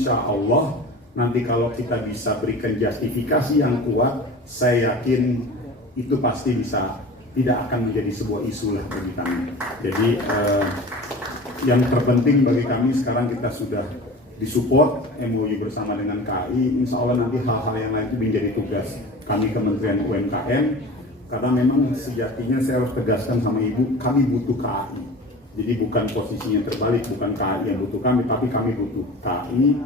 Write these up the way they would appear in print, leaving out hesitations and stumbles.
Insya Allah nanti kalau kita bisa berikan justifikasi yang kuat, saya yakin itu pasti bisa, tidak akan menjadi sebuah isu lah bagi kami. Jadi yang terpenting bagi kami sekarang kita sudah disupport MOU bersama dengan KAI. Insya Allah nanti hal-hal yang lain itu menjadi tugas kami Kementerian UMKM, karena memang sejatinya saya harus tegaskan sama Ibu, kami butuh KAI. Jadi bukan posisinya terbalik, bukan KAI yang butuh kami, tapi kami butuh KAI.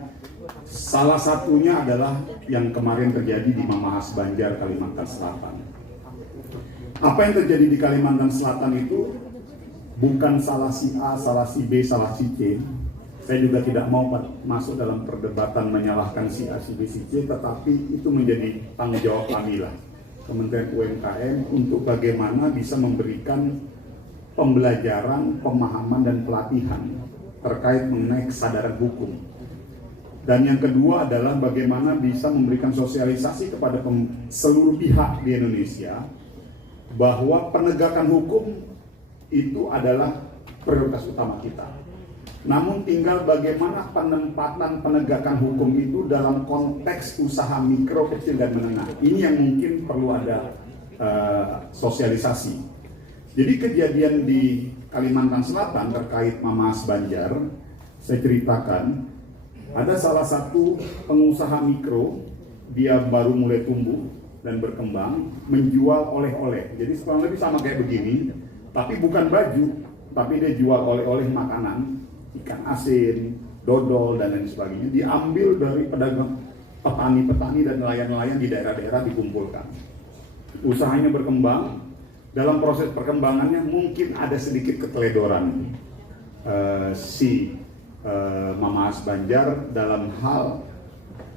Salah satunya adalah yang kemarin terjadi di Mamahas Banjar, Kalimantan Selatan. Apa yang terjadi di Kalimantan Selatan itu bukan salah si A, salah si B, salah si C. Saya juga tidak mau masuk dalam perdebatan menyalahkan si A, si B, si C, tetapi itu menjadi tanggung jawab kami lah, Kementerian UMKM, untuk bagaimana bisa memberikan pembelajaran, pemahaman, dan pelatihan terkait mengenai kesadaran hukum. Dan yang kedua adalah bagaimana bisa memberikan sosialisasi kepada seluruh pihak di Indonesia bahwa penegakan hukum itu adalah prioritas utama kita. Namun tinggal bagaimana penempatan penegakan hukum itu dalam konteks usaha mikro, kecil, dan menengah. Ini yang mungkin perlu ada sosialisasi. Jadi kejadian di Kalimantan Selatan terkait Mamahas Banjar, saya ceritakan, ada salah satu pengusaha mikro, dia baru mulai tumbuh dan berkembang, menjual oleh-oleh. Jadi kurang lebih sama kayak begini, tapi bukan baju, tapi dia jual oleh-oleh makanan, ikan asin, dodol, dan lain sebagainya, diambil dari pedagang, petani-petani dan nelayan-nelayan di daerah-daerah, dikumpulkan. Usahanya berkembang. Dalam proses perkembangannya mungkin ada sedikit keteledoran Mamahas Banjar dalam hal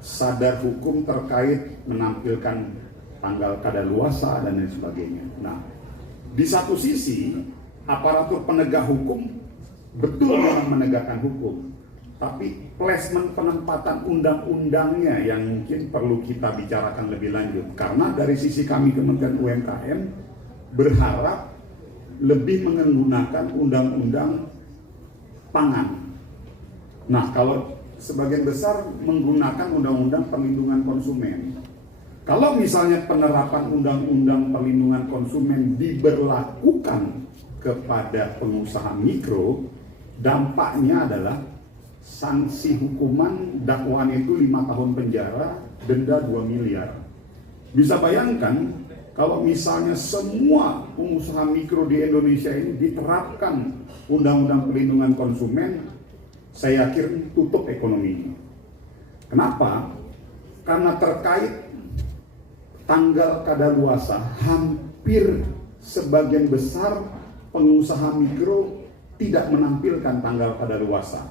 sadar hukum terkait menampilkan tanggal kadaluarsa dan lain sebagainya. Nah, di satu sisi aparatur penegak hukum betul memang menegakkan hukum, tapi placement penempatan undang-undangnya yang mungkin perlu kita bicarakan lebih lanjut. Karena dari sisi kami Kementerian UMKM berharap lebih menggunakan undang-undang pangan. Nah, kalau sebagian besar menggunakan undang-undang perlindungan konsumen. Kalau misalnya penerapan undang-undang perlindungan konsumen diberlakukan kepada pengusaha mikro, dampaknya adalah sanksi hukuman dakwaan itu 5 tahun penjara, denda 2 miliar. Bisa bayangkan kalau misalnya semua pengusaha mikro di Indonesia ini diterapkan undang-undang perlindungan konsumen, saya yakin tutup ekonominya. Kenapa? Karena terkait tanggal kadaluarsa, hampir sebagian besar pengusaha mikro tidak menampilkan tanggal kadaluarsa.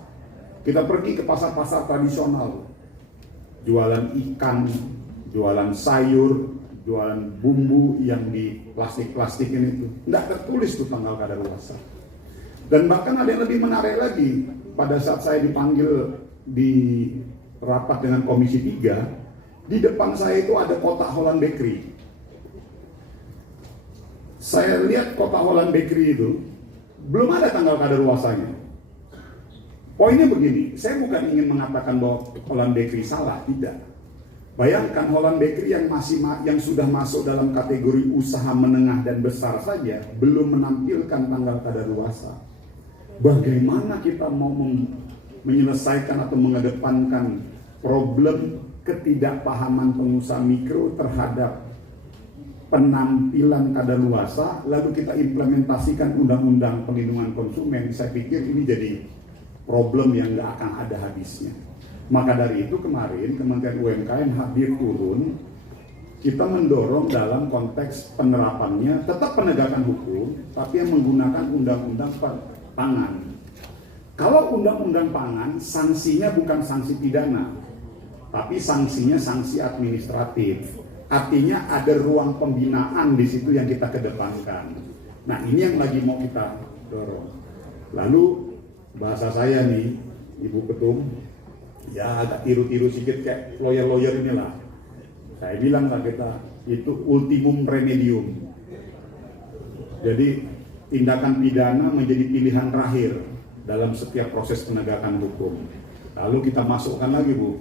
Kita pergi ke pasar-pasar tradisional, jualan ikan, jualan sayur, jualan bumbu yang di plastik-plastik ini tuh tidak tertulis tuh tanggal kadaluarsa. Dan bahkan ada yang lebih menarik lagi, pada saat saya dipanggil di rapat dengan Komisi 3, di depan saya itu ada kotak Holland Bakery. Saya lihat kotak Holland Bakery itu belum ada tanggal kadaluarsanya. Poinnya begini, saya bukan ingin mengatakan bahwa Holland Bakery salah, tidak. Bayangkan Holland Bakery yang sudah masuk dalam kategori usaha menengah dan besar saja belum menampilkan tanggal kadaluarsa. Bagaimana kita mau menyelesaikan atau mengedepankan problem ketidakpahaman pengusaha mikro terhadap penampilan kadaluarsa, lalu kita implementasikan undang-undang perlindungan konsumen? Saya pikir ini jadi problem yang nggak akan ada habisnya. Maka dari itu kemarin Kementerian UMKM hadir turun, kita mendorong dalam konteks penerapannya tetap penegakan hukum, tapi yang menggunakan undang-undang pangan. Kalau undang-undang pangan, sanksinya bukan sanksi pidana, tapi sanksinya sanksi administratif. Artinya ada ruang pembinaan di situ yang kita kedepankan. Nah, ini yang lagi mau kita dorong. Lalu bahasa saya nih, Ibu Ketum, ya agak tiru-tiru sedikit kayak lawyer-lawyer inilah. Saya bilang lah kita itu ultimum remedium. Jadi tindakan pidana menjadi pilihan terakhir dalam setiap proses penegakan hukum. Lalu kita masukkan lagi Bu,